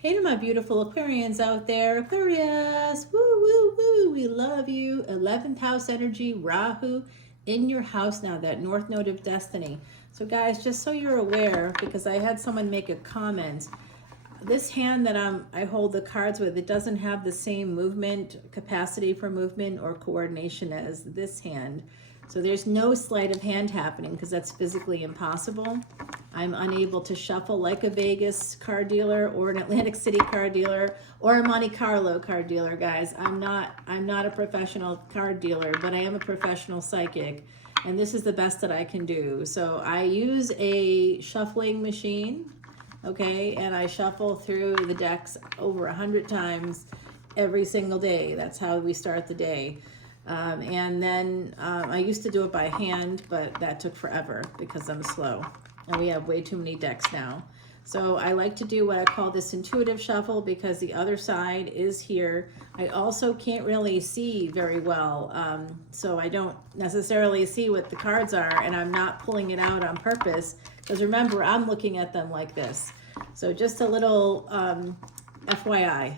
Hey to my beautiful Aquarians out there. Aquarius, woo, woo, woo. We love you. 11th house energy, Rahu in your house now, that North Node of Destiny. So guys, just so you're aware, because I had someone make a comment, this hand that I hold the cards with, it doesn't have the same movement, capacity for movement or coordination as this hand. So there's no sleight of hand happening because that's physically impossible. I'm unable to shuffle like a Vegas car dealer or an Atlantic City car dealer or a Monte Carlo car dealer, guys. I'm not a professional card dealer, but I am a professional psychic, and this is the best that I can do. So I use a shuffling machine, okay, and I shuffle through the decks over 100 times every single day. That's how we start the day. And then I used to do it by hand, but that took forever because I'm slow. And we have way too many decks now. So I like to do what I call this intuitive shuffle because the other side is here. I also can't really see very well. So I don't necessarily see what the cards are, and I'm not pulling it out on purpose. Because remember, I'm looking at them like this. So just a little FYI.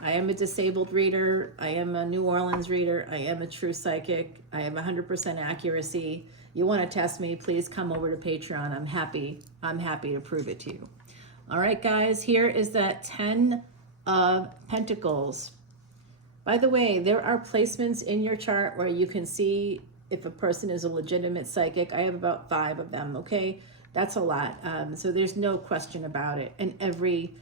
I am a disabled reader. I am a New Orleans reader. I am a true psychic. I have 100% accuracy. You want to test me, please come over to Patreon. I'm happy to prove it to you. All right, guys, here is that 10 of Pentacles. By the way, there are placements in your chart where you can see if a person is a legitimate psychic. I have about 5 of them, okay? That's a lot. So there's no question about it. And every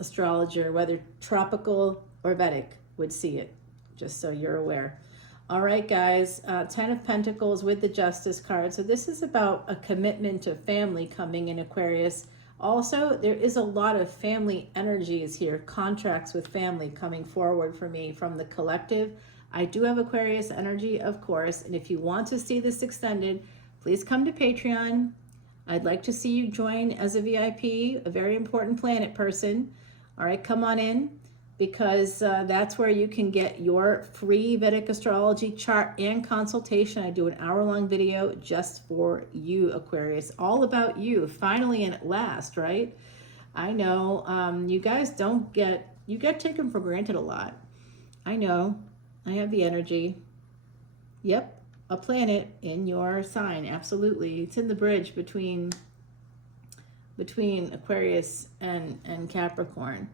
astrologer, whether tropical or Vedic, would see it, just so you're aware. All right, guys, 10 of Pentacles with the Justice card. So this is about a commitment to family coming in, Aquarius. Also, there is a lot of family energies here, contracts with family coming forward for me from the collective. I do have Aquarius energy, of course, and if you want to see this extended, please come to Patreon. I'd like to see you join as a VIP, a very important planet person. All right, come on in, because that's where you can get your free Vedic astrology chart and consultation. I do an hour-long video just for you, Aquarius, all about you, finally and at last, right? I know you guys you get taken for granted a lot. I know, I have the energy. Yep, a planet in your sign, absolutely. It's in the bridge between Aquarius and Capricorn.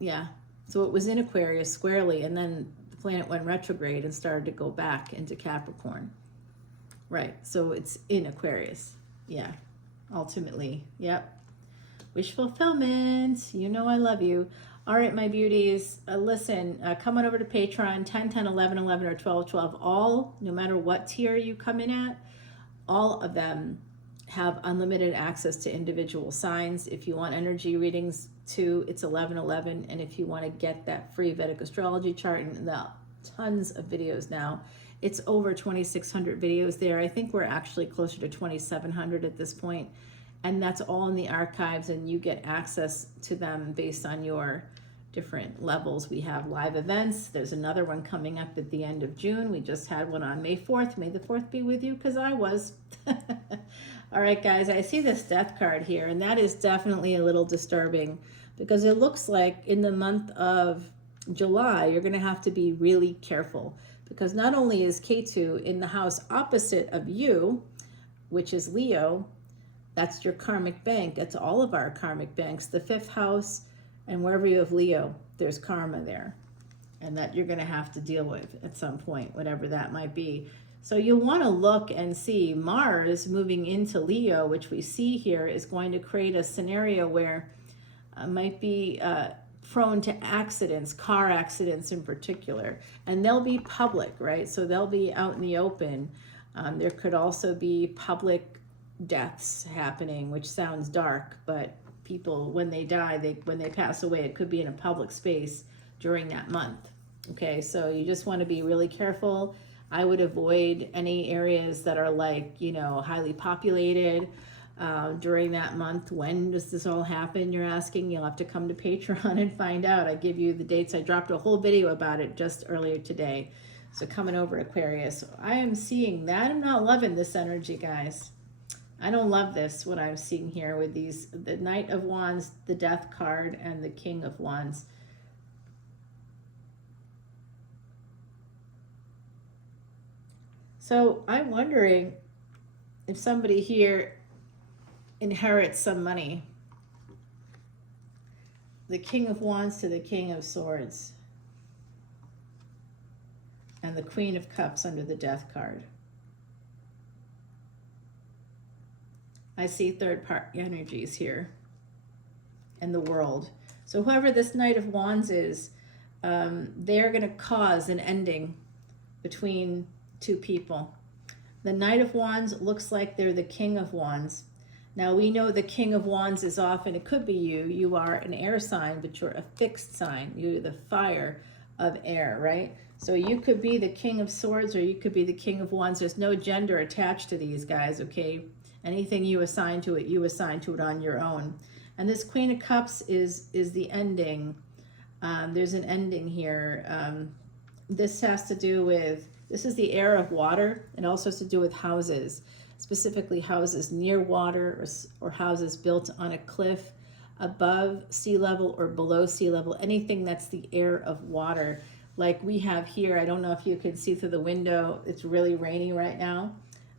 Yeah, so it was in Aquarius squarely, and then the planet went retrograde and started to go back into Capricorn. Right, so it's in Aquarius. Yeah, ultimately, yep. Wish fulfillment. You know I love you. All right, my beauties, listen, come on over to Patreon, 10, 10, 11, 11, or 12, 12. All, no matter what tier you come in at, all of them have unlimited access to individual signs. If you want energy readings too, it's 1111. And if you want to get that free Vedic astrology chart and the tons of videos now, it's over 2,600 videos there. I think we're actually closer to 2,700 at this point. And that's all in the archives, and you get access to them based on your different levels. We have live events. There's another one coming up at the end of June. We just had one on May 4th. May the 4th be with you, because I was. All right, guys, I see this death card here, and that is definitely a little disturbing because it looks like in the month of July, you're going to have to be really careful, because not only is Ketu in the house opposite of you, which is Leo, that's your karmic bank. That's all of our karmic banks, the 5th house, and wherever you have Leo, there's karma there, and that you're going to have to deal with at some point, whatever that might be. So you'll want to look and see Mars moving into Leo, which we see here, is going to create a scenario where might be prone to accidents, car accidents in particular, and they'll be public, right? So they'll be out in the open. There could also be public deaths happening, which sounds dark, but people, when they die, when they pass away, it could be in a public space during that month. Okay, so you just want to be really careful. I would avoid any areas that are like, highly populated during that month. When does this all happen? You're asking. You'll have to come to Patreon and find out. I give you the dates. I dropped a whole video about it just earlier today. So coming over, Aquarius. I am seeing that. I'm not loving this energy, guys. I don't love this, what I'm seeing here with these, the Knight of Wands, the Death card, and the King of Wands. So I'm wondering if somebody here inherits some money. The King of Wands to the King of Swords. And the Queen of Cups under the Death card. I see third-party energies here in the world. So whoever this Knight of Wands is, they're going to cause an ending between two people. The Knight of Wands looks like they're the King of Wands. Now we know the King of Wands is often, it could be you. You are an air sign, but you're a fixed sign. You're the fire of air, right? So you could be the King of Swords or you could be the King of Wands. There's no gender attached to these guys, okay? Anything you assign to it, you assign to it on your own. And this Queen of Cups is the ending. There's an ending here. This has to do with, this is the air of water. It also has to do with houses, specifically houses near water or houses built on a cliff above sea level or below sea level. Anything that's the air of water. Like we have here, I don't know if you can see through the window. It's really rainy right now.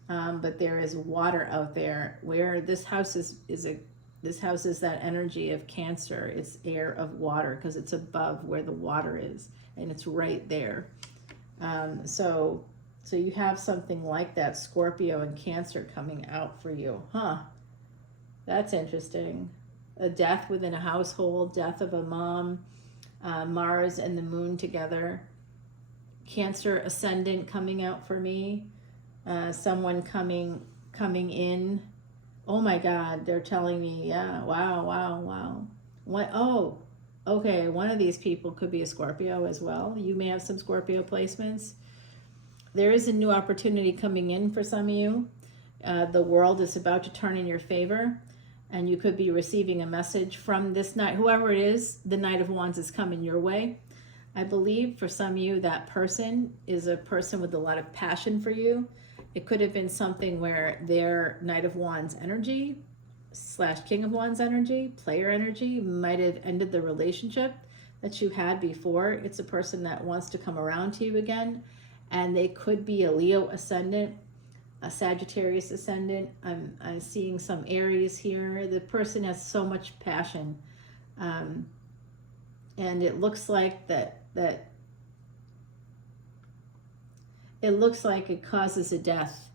But there is water out there where this house this house is that energy of Cancer. It's air of water because it's above where the water is and it's right there. So you have something like that, Scorpio and Cancer coming out for you. Huh. That's interesting. A death within a household, death of a mom, Mars and the moon together. Cancer ascendant coming out for me. Someone coming in. Oh my God, they're telling me, yeah, wow. What? Oh, okay, one of these people could be a Scorpio as well. You may have some Scorpio placements. There is a new opportunity coming in for some of you. The world is about to turn in your favor, and you could be receiving a message from this night. Whoever it is, the Knight of Wands is coming your way. I believe for some of you, that person is a person with a lot of passion for you. It could have been something where their Knight of Wands energy / King of Wands energy, player energy, might have ended the relationship that you had before. It's a person that wants to come around to you again, and they could be a Leo ascendant, a Sagittarius ascendant. I'm seeing some Aries here. The person has so much passion, and it looks like that it looks like it causes a death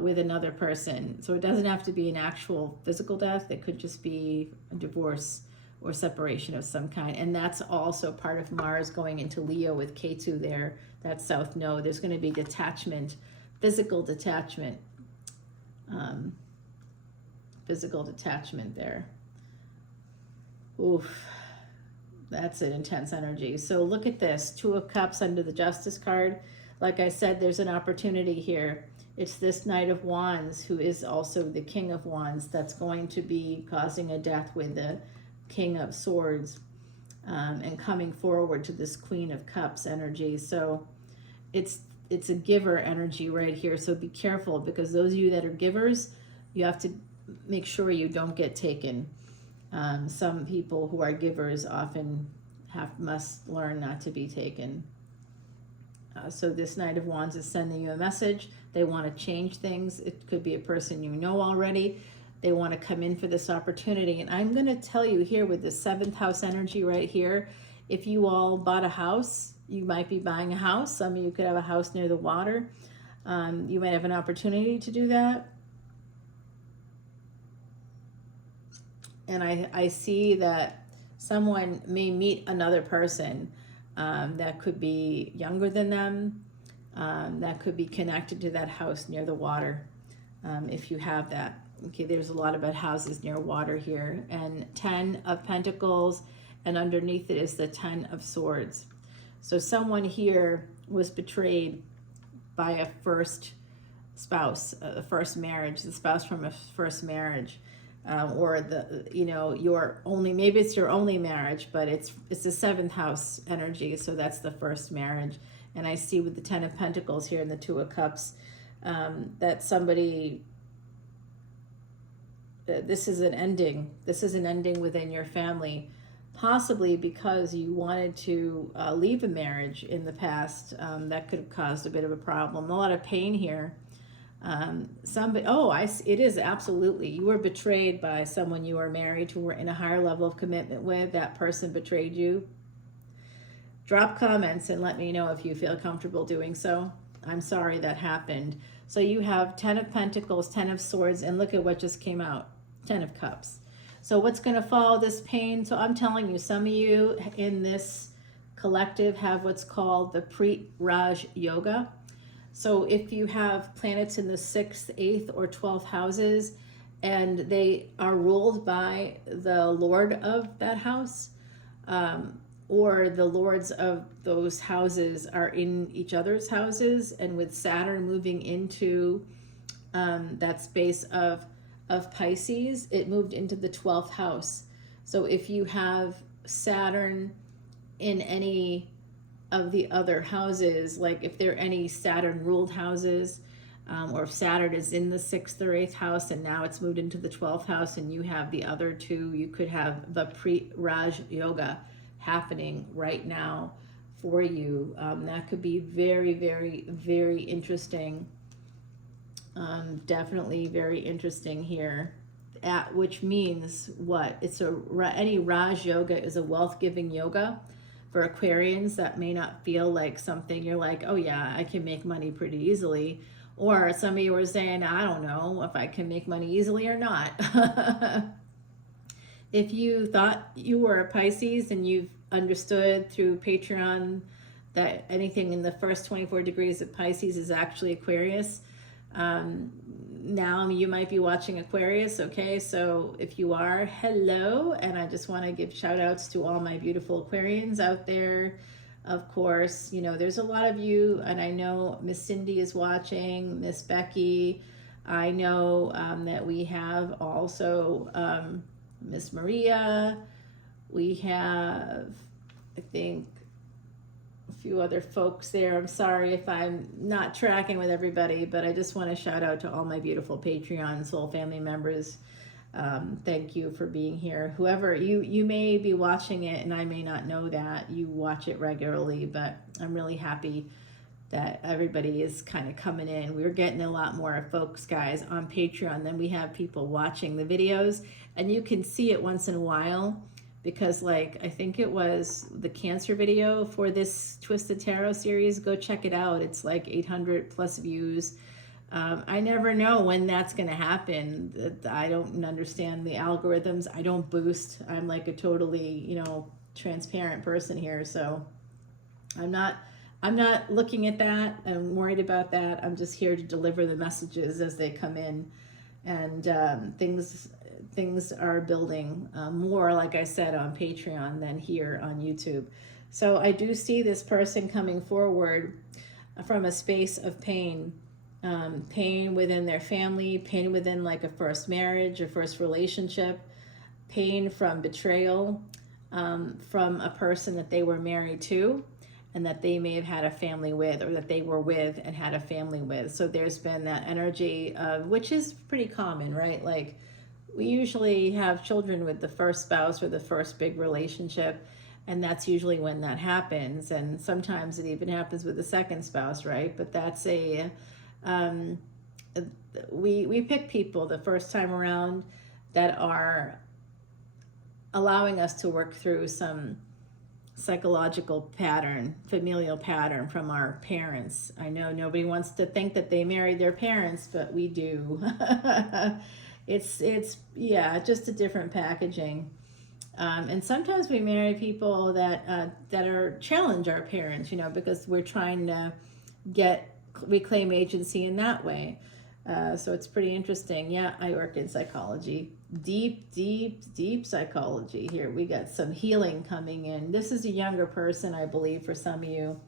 with another person. So it doesn't have to be an actual physical death. It could just be a divorce or separation of some kind. And that's also part of Mars going into Leo with K2 there, that south node. There's going to be detachment, physical detachment there. Oof, that's an intense energy. So look at this, Two of Cups under the Justice card. Like I said, there's an opportunity here. It's this Knight of Wands who is also the King of Wands that's going to be causing a death with the King of Swords and coming forward to this Queen of Cups energy. So it's a giver energy right here. So be careful, because those of you that are givers, you have to make sure you don't get taken. Some people who are givers often must learn not to be taken. So this Knight of Wands is sending you a message. They want to change things. It could be a person you know already. They want to come in for this opportunity. And I'm going to tell you here with the 7th house energy right here, if you all bought a house, you might be buying a house. Some of you could have a house near the water. You might have an opportunity to do that. And I see that someone may meet another person that could be younger than them, that could be connected to that house near the water, if you have that. Okay, there's a lot about houses near water here. And 10 of Pentacles, and underneath it is the 10 of Swords. So someone here was betrayed by a first spouse, a first marriage, the spouse from a first marriage. Or maybe it's your only marriage, but it's the 7th house energy, so that's the first marriage. And I see with the 10 of Pentacles here and the 2 of Cups that somebody this is an ending. This is an ending within your family, possibly because you wanted to leave a marriage in the past. That could have caused a bit of a problem. A lot of pain here. Somebody, it is absolutely. You were betrayed by someone you were married to, were in a higher level of commitment with. That person betrayed you. Drop comments and let me know if you feel comfortable doing so. I'm sorry that happened. So you have 10 of Pentacles, 10 of Swords, and look at what just came out, 10 of Cups. So what's going to follow this pain? So I'm telling you, some of you in this collective have what's called the Pre-Raj Yoga. So if you have planets in the 6th, 8th, or 12th houses, and they are ruled by the Lord of that house, or the lords of those houses are in each other's houses, and with Saturn moving into that space of Pisces, it moved into the 12th house. So if you have Saturn in any of the other houses, like if there are any Saturn ruled houses, or if Saturn is in the 6th or 8th house and now it's moved into the 12th house and you have the other two, you could have the Pre-Raj Yoga happening right now for you. That could be very, very, very interesting. Definitely very interesting here. Which means what? Any Raj Yoga is a wealth-giving yoga. For Aquarians, that may not feel like something you're like, oh yeah, I can make money pretty easily. Or some of you are saying, I don't know if I can make money easily or not. If you thought you were a Pisces and you've understood through Patreon that anything in the first 24 degrees of Pisces is actually Aquarius, now you might be watching Aquarius. Okay, so if you are, hello, and I just want to give shout outs to all my beautiful Aquarians out there. Of course, you know, there's a lot of you, and I know Miss Cindy is watching, Miss Becky. I know that we have also Miss Maria. We have, I think, a few other folks there. I'm sorry if I'm not tracking with everybody, but I just want to shout out to all my beautiful Patreon soul family members. Thank you for being here. Whoever you may be watching it, and I may not know that you watch it regularly, but I'm really happy that everybody is kind of coming in. We're getting a lot more folks, guys, on Patreon than we have people watching the videos, and you can see it once in a while. Because like, I think it was the Cancer video for this Twisted Tarot series. Go check it out. It's like 800 plus views. I never know when that's going to happen. I don't understand the algorithms. I don't boost. I'm like a totally, transparent person here. So I'm not looking at that. I'm worried about that. I'm just here to deliver the messages as they come in. And things are building more, like I said, on Patreon than here on YouTube. So I do see this person coming forward from a space of pain, pain within their family, pain within like a first marriage or first relationship, pain from betrayal from a person that they were married to and that they may have had a family with, or that they were with and had a family with. So there's been that energy of, which is pretty common, right? Like, we usually have children with the first spouse or the first big relationship, and that's usually when that happens. And sometimes it even happens with the second spouse, right? But that's we pick people the first time around that are allowing us to work through some psychological pattern, familial pattern from our parents. I know nobody wants to think that they married their parents, but we do. It's just a different packaging. And sometimes we marry people that are challenge our parents, because we're trying to reclaim agency in that way. So it's pretty interesting. Yeah, I work in psychology. Deep psychology here. We got some healing coming in. This is a younger person, I believe, for some of you.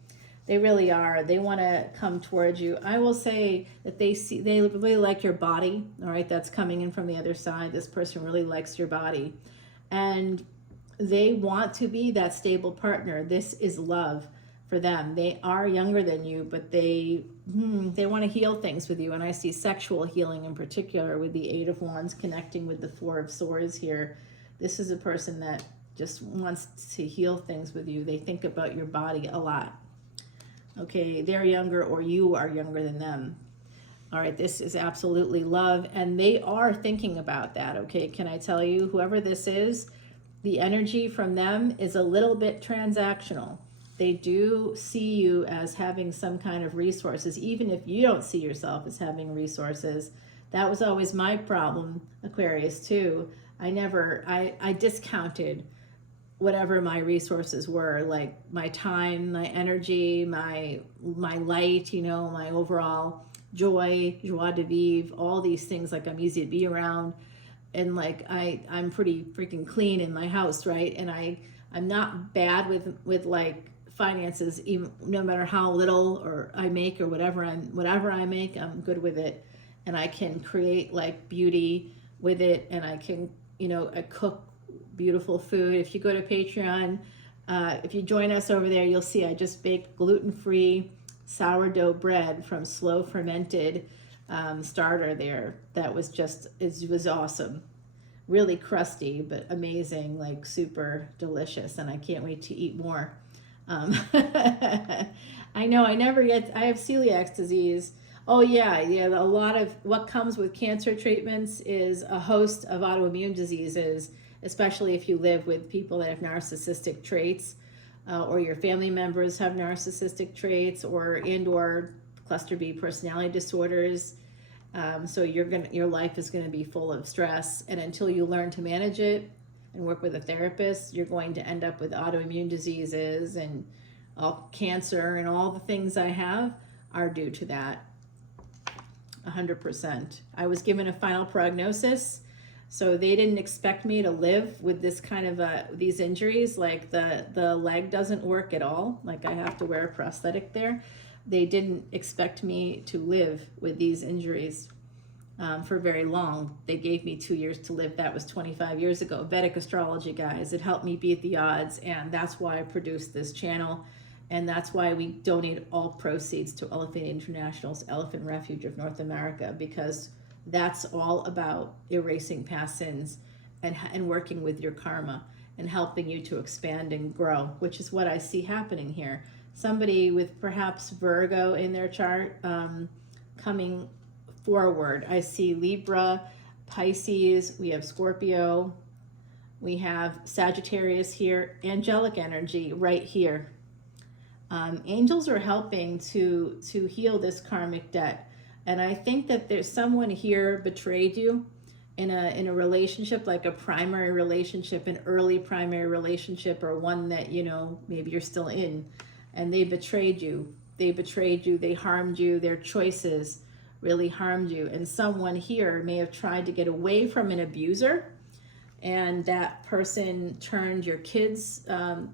They really are. They want to come towards you. I will say that they really like your body. All right, that's coming in from the other side. This person really likes your body. And they want to be that stable partner. This is love. for them. They are younger than you, but they want to heal things with you. And I see sexual healing in particular with the Eight of Wands connecting with the Four of Swords here. This is a person that just wants to heal things with you. They think about your body a lot. Okay, they're younger or you are younger than them. All right, this is absolutely love, and they are thinking about that, okay? Can I tell you, whoever this is, the energy from them is a little bit transactional. They do see you as having some kind of resources, even if you don't see yourself as having resources. That was always my problem, Aquarius, too. I discounted whatever my resources were, like my time, my energy, my light, you know, my overall joy, joie de vivre, all these things. Like, I'm easy to be around, and like I'm pretty freaking clean in my house, right? And I'm not bad with like finances, even no matter how little or I make or whatever I make, I'm good with it, and I can create like beauty with it, and I can, you know, I cook beautiful food. If you go to Patreon, if you join us over there, you'll see I just baked gluten-free sourdough bread from slow fermented starter there. That was just, it was awesome. Really crusty, but amazing, like super delicious, and I can't wait to eat more. I know I have celiac disease. Oh yeah, a lot of what comes with cancer treatments is a host of autoimmune diseases, especially if you live with people that have narcissistic traits, or your family members have narcissistic traits, or cluster B personality disorders. So your life is gonna be full of stress, and until you learn to manage it and work with a therapist, you're going to end up with autoimmune diseases, and all cancer, and all the things I have are due to that. 100%. I was given a final prognosis, so they didn't expect me to live with this kind of these injuries. Like the leg doesn't work at all. Like, I have to wear a prosthetic there. They didn't expect me to live with these injuries for very long. They gave me 2 years to live. That was 25 years ago. Vedic Astrology, guys. It helped me beat the odds, and that's why I produced this channel. And that's why we donate all proceeds to Elephant International's Elephant Refuge of North America, because that's all about erasing past sins and working with your karma and helping you to expand and grow, which is what I see happening here. Somebody with perhaps Virgo in their chart coming forward. I see Libra, Pisces, we have Scorpio, we have Sagittarius here, angelic energy right here. Angels are helping to heal this karmic debt. And I think that there's someone here betrayed you in a relationship, like a primary relationship, an early primary relationship, or one that, you know, maybe you're still in, and they betrayed you. They harmed you. Their choices really harmed you. And someone here may have tried to get away from an abuser, and that person turned your kids,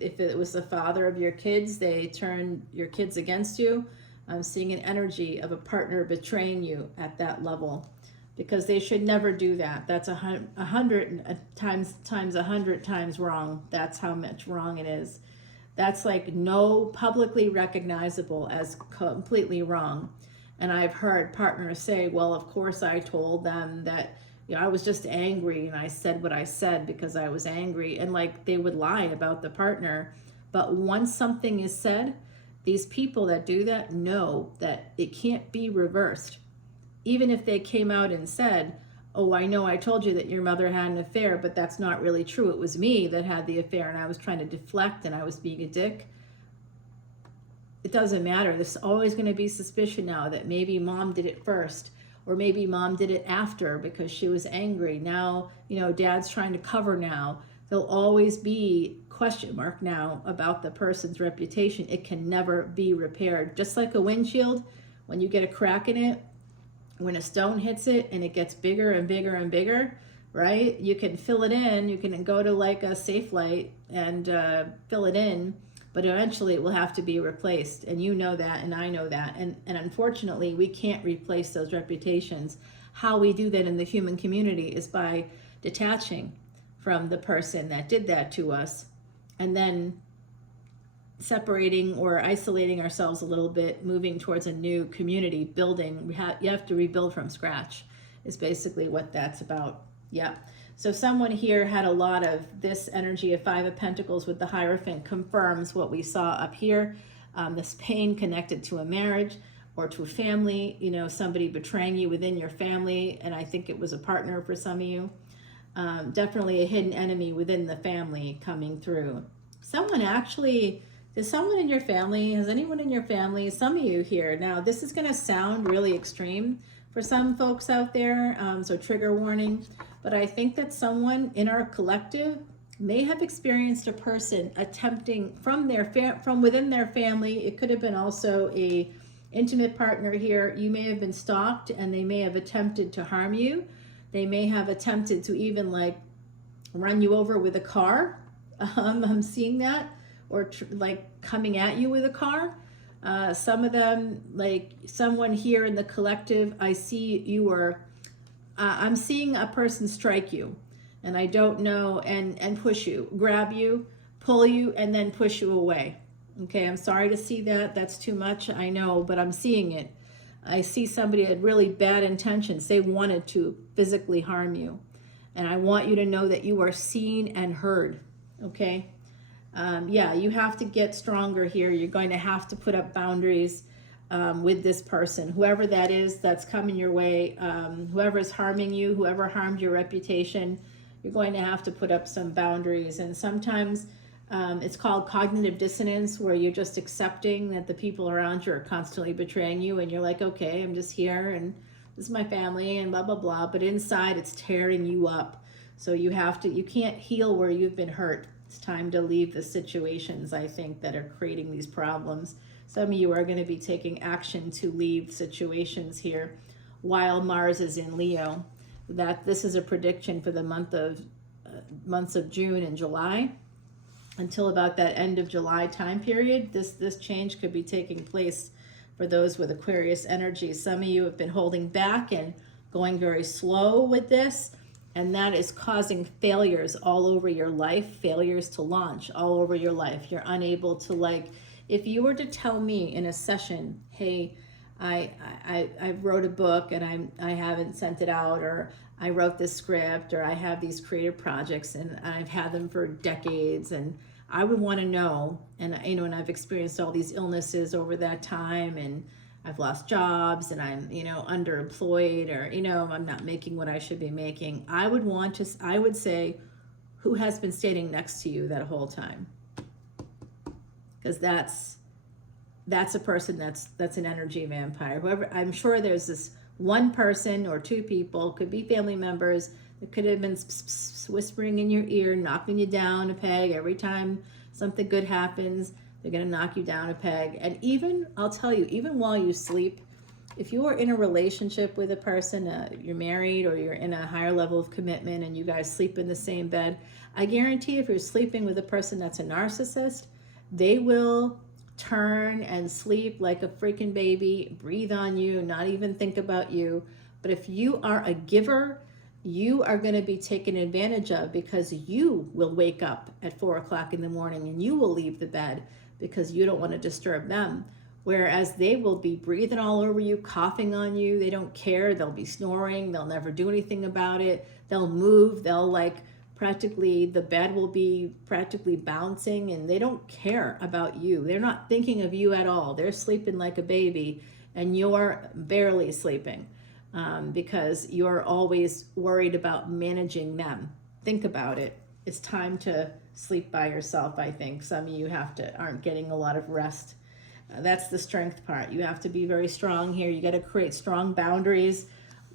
if it was the father of your kids, they turned your kids against you. I'm seeing an energy of a partner betraying you at that level, because they should never do that. That's 100 times wrong. That's how much wrong it is. That's like no publicly recognizable as completely wrong. And I've heard partners say, well, of course I told them that, you know, I was just angry and I said what I said because I was angry. And like, they would lie about the partner. But once something is said, these people that do that know that it can't be reversed. Even if they came out and said, oh, I know I told you that your mother had an affair, but that's not really true. It was me that had the affair, and I was trying to deflect, and I was being a dick. It doesn't matter. There's always going to be suspicion now that maybe mom did it first, or maybe mom did it after because she was angry. Now, you know, dad's trying to cover now. There'll always be question mark now about the person's reputation. It can never be repaired. Just like a windshield, when you get a crack in it, when a stone hits it and it gets bigger and bigger and bigger, right? You can fill it in. You can go to like a Safe Light and fill it in, but eventually it will have to be replaced. And you know that, and I know that. And unfortunately, we can't replace those reputations. How we do that in the human community is by detaching from the person that did that to us, and then separating or isolating ourselves a little bit, moving towards a new community, building. You have to rebuild from scratch is basically what that's about. Yeah. So someone here had a lot of this energy of Five of Pentacles with the Hierophant, confirms what we saw up here. This pain connected to a marriage or to a family, you know, somebody betraying you within your family. And I think it was a partner for some of you. Definitely a hidden enemy within the family coming through. Someone actually, is someone in your family, has anyone in your family, some of you here, now this is going to sound really extreme for some folks out there, so trigger warning, but I think that someone in our collective may have experienced a person attempting from within their family. It could have been also a intimate partner here. You may have been stalked and they may have attempted to harm you. They may have attempted to even like run you over with a car. I'm seeing that, or like coming at you with a car. Some of them, like someone here in the collective, I see you are, I'm seeing a person strike you, and I don't know, and push you, grab you, pull you, and then push you away. Okay, I'm sorry to see that. That's too much, I know, but I'm seeing it. I see somebody had really bad intentions. They wanted to physically harm you. And I want you to know that you are seen and heard, okay? Yeah, you have to get stronger here. You're going to have to put up boundaries with this person, whoever that is that's coming your way, whoever is harming you, whoever harmed your reputation, you're going to have to put up some boundaries. And sometimes it's called cognitive dissonance, where you're just accepting that the people around you are constantly betraying you, and you're like, okay, I'm just here, and this is my family, and blah, blah, blah. But inside, it's tearing you up. So you can't heal where you've been hurt. It's time to leave the situations, I think, that are creating these problems. Some of you are going to be taking action to leave situations here while Mars is in Leo. This is a prediction for the months of June and July. Until about that end of July time period, this change could be taking place for those with Aquarius energy. Some of you have been holding back and going very slow with this, and that is causing failures all over your life, failures to launch all over your life. You're unable to, like, if you were to tell me in a session, hey, I wrote a book and I haven't sent it out, or I wrote this script, or I have these creative projects and I've had them for decades, and I would want to know, and and I've experienced all these illnesses over that time, and I've lost jobs, and I'm underemployed, or I'm not making what I should be making. I would say, who has been standing next to you that whole time? Because that's a person that's an energy vampire. Whoever, I'm sure there's this one person or two people, could be family members, that could have been whispering in your ear, knocking you down a peg every time something good happens. They're going to knock you down a peg. And even, I'll tell you, even while you sleep, if you are in a relationship with a person, you're married or you're in a higher level of commitment and you guys sleep in the same bed, I guarantee if you're sleeping with a person that's a narcissist, they will turn and sleep like a freaking baby, breathe on you, not even think about you. But if you are a giver, you are going to be taken advantage of, because you will wake up at 4 o'clock in the morning and you will leave the bed because you don't want to disturb them. Whereas they will be breathing all over you, coughing on you. They don't care. They'll be snoring. They'll never do anything about it. They'll move. They'll the bed will be practically bouncing, and they don't care about you. They're not thinking of you at all. They're sleeping like a baby, and you're barely sleeping because you're always worried about managing them. Think about it. It's time to sleep by yourself, I think. Some of you aren't getting a lot of rest. That's the strength part. You have to be very strong here. You got to create strong boundaries.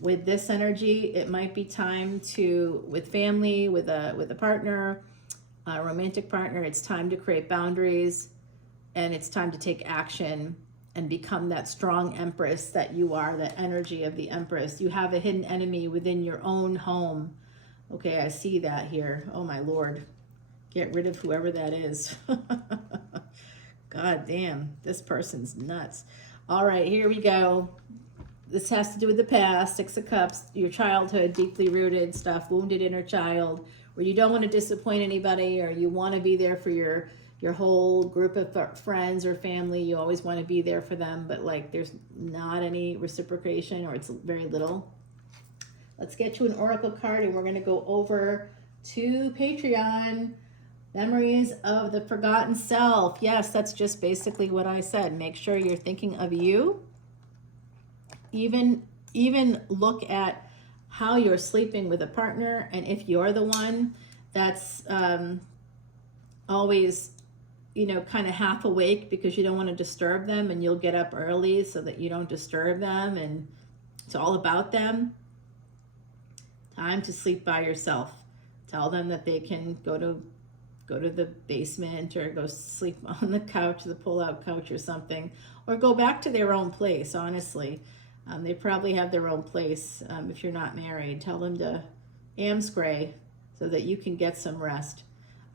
With this energy, it might be time to, with family, with a partner, a romantic partner, it's time to create boundaries, and it's time to take action and become that strong empress that you are, that energy of the empress. You have a hidden enemy within your own home. Okay, I see that here. Oh my Lord. Get rid of whoever that is. God damn, this person's nuts. All right, here we go. This has to do with the past, 6 of Cups, your childhood, deeply rooted stuff, wounded inner child, where you don't want to disappoint anybody, or you want to be there for your your whole group of friends or family, you always want to be there for them, but like there's not any reciprocation, or it's very little. Let's get you an oracle card, and we're going to go over to Patreon. Memories of the forgotten self. Yes, that's just basically what I said. Make sure you're thinking of you. Even look at how you're sleeping with a partner, and if you're the one that's always, you know, kind of half awake because you don't want to disturb them, and you'll get up early so that you don't disturb them, and it's all about them. Time to sleep by yourself. Tell them that they can go to the basement, or go sleep on the couch, the pull-out couch or something, or go back to their own place. Honestly, they probably have their own place. If you're not married, tell them to amscray so that you can get some rest.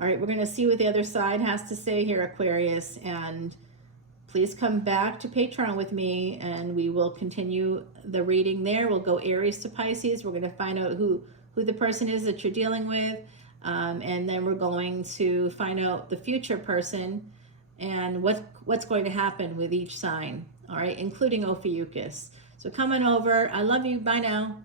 All right, we're going to see what the other side has to say here, Aquarius, and please come back to Patreon with me, and we will continue the reading there. We'll go Aries to Pisces. We're going to find out who the person is that you're dealing with, and then we're going to find out the future person and what's going to happen with each sign, all right, including Ophiuchus. So come on over. I love you. Bye now.